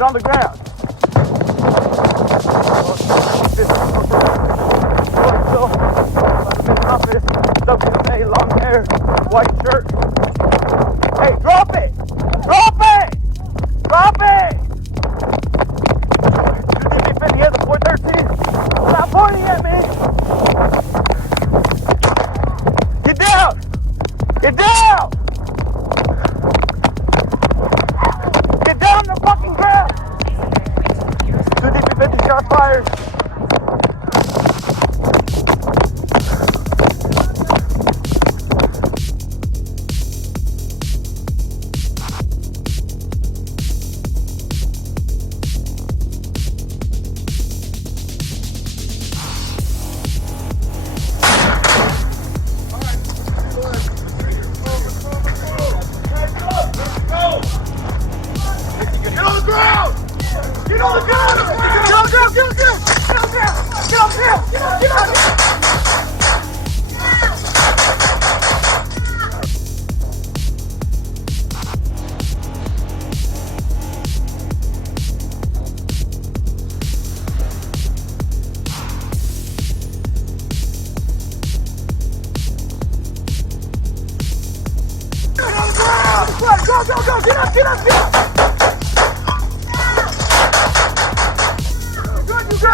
Get on the ground. Office, long hair, white shirt. Hey, drop it! Drop it! Drop it! Should you be fitting at the 413? Stop pointing at me! Get down! Get down! Get down on the fucking ground! 250 shots fired. Go, get up! Good, you go!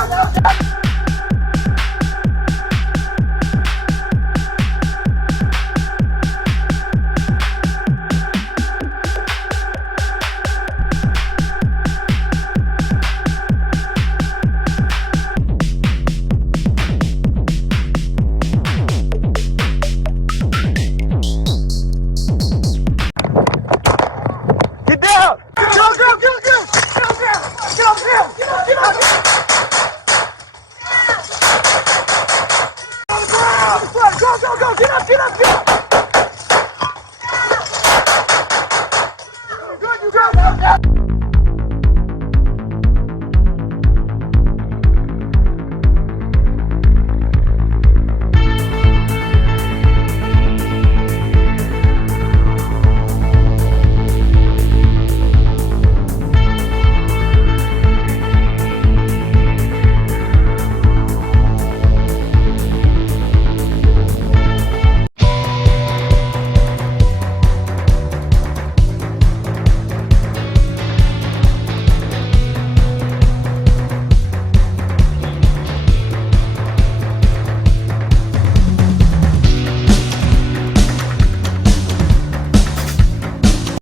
Go, get up!